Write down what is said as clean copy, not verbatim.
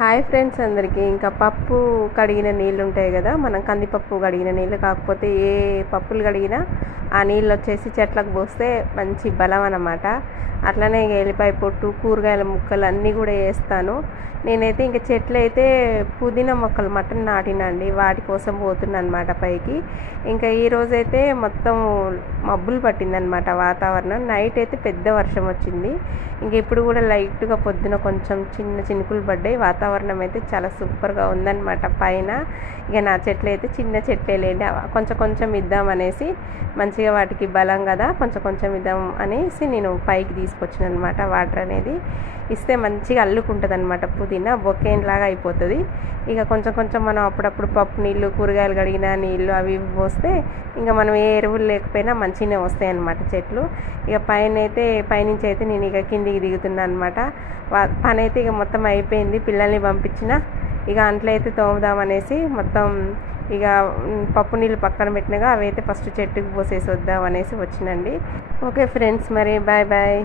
Hi friends అందరికీ. ఇంకా పప్పు కడిగిన నీళ్ళు ఉంటాయి కదా, మనం కందిపప్పు కడిగిన నీళ్ళు, కాకపోతే ఏ పప్పులు కడిగినా ఆ నీళ్ళు వచ్చేసి చెట్లకు పోస్తే మంచి బలం అన్నమాట. అట్లనే ఎల్లిపాయ పొట్టు, కూరగాయల ముక్కలు అన్నీ కూడా వేస్తాను. నేనైతే ఇంకా చెట్లు అయితే పుదీనా మొక్కలు మటన్ నాటినండి, వాటి కోసం పోతున్నాను అనమాట పైకి. ఇంకా ఈరోజైతే మొత్తం మబ్బులు పట్టిందనమాట వాతావరణం. నైట్ అయితే పెద్ద వర్షం వచ్చింది. ఇంక ఇప్పుడు కూడా లైట్గా పొద్దున కొంచెం చిన్న చినుకులు పడ్డాయి. వాతావరణం అయితే చాలా సూపర్గా ఉందన్నమాట పైన. ఇక నా చెట్లు అయితే చిన్న చెట్లే లేండి, కొంచెం కొంచెం ఇద్దామనేసి, మంచిగా వాటికి బలం కదా, కొంచెం కొంచెం ఇద్దాం అనేసి నేను పైకి తీసుకొచ్చిన అనమాట. వాటర్ అనేది ఇస్తే మంచిగా అల్లుకుంటుంది అనమాట, పుదీనా బొకేన్ లాగా అయిపోతుంది. ఇక కొంచెం కొంచెం మనం అప్పుడప్పుడు పప్పు నీళ్ళు, కూరగాయలు కడిగిన నీళ్ళు అవి పోస్తే ఇంకా మనం ఏ ఎరువులు లేకపోయినా మంచిగానే వస్తాయి అన్నమాట చెట్లు. ఇక పైనుంచి అయితే నేను ఇక కిందికి దిగుతున్నాను అనమాట. పని అయితే ఇక మొత్తం అయిపోయింది. పిల్లల్ని పంపించిన, ఇక అంట్లో అయితే తోముదామనేసి మొత్తం ఇక పప్పు నీళ్ళు పక్కన పెట్టినగా అవి అయితే ఫస్ట్ చెట్టుకు పోసేసి వద్దాం అనేసి వచ్చినండి. ఓకే ఫ్రెండ్స్, మరి బాయ్ బాయ్.